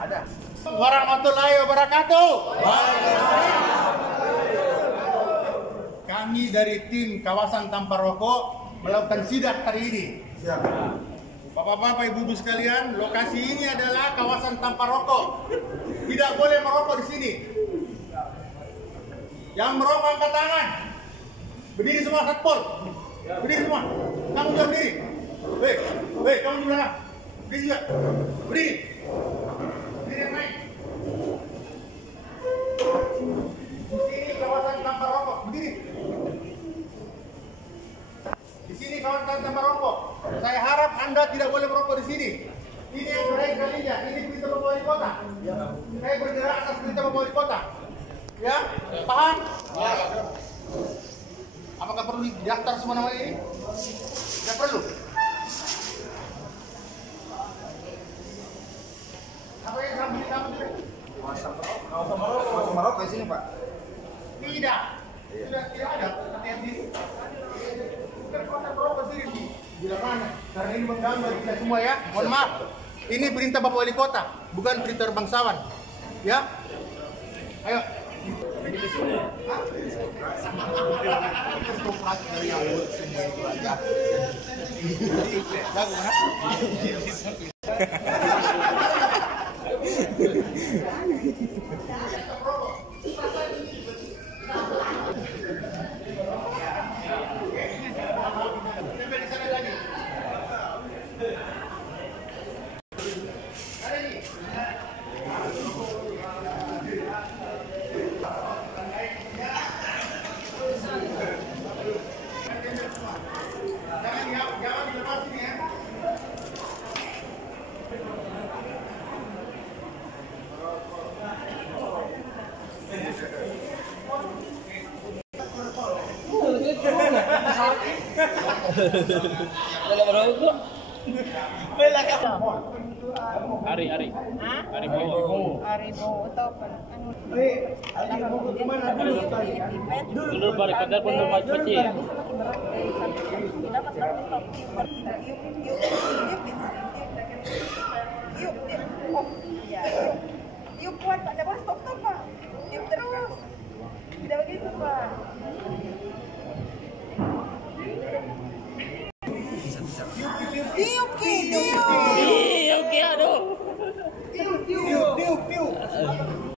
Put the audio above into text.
Ada. Warahmatullahi wabarakatuh. Kami dari tim kawasan tanpa rokok melakukan sidak hari ini. Bapak-bapak, ibu-ibu sekalian, lokasi ini adalah kawasan tanpa rokok. Tidak boleh merokok di sini. Yang merokok angkat tangan. Berdiri semua, satpol. Berdiri semua. Kamu juga berdiri. Hei, kamu di belakang. Berdiri juga. Berdiri. Berdiri yang naik. Di sini kawasan tanpa rokok. Berdiri. Di sini kawasan tanpa rokok. Saya harap Anda tidak boleh merokok di sini. Ini yang terakhir kalinya. Ini perintah Bapak Wali Kota. Saya bergerak atas perintah Bapak Wali Kota. Ya, paham? Ya. Apakah perlu didaftar semua nama ini? Tidak perlu. Apa yang kamu beli kamu juga? Kawasan merokok di sini, Pak? Tidak. Sudah tidak ada. Katanya di sini. Bukan kawasan merokok sini. Bila mana? Karena ini mengganggu kita semua ya. Mohon maaf. Ini perintah Bapak Wali Kota, bukan perintah bangsawan. Ya. Ayo. Ari mau atau dulu balik kadar pun rumah kecil.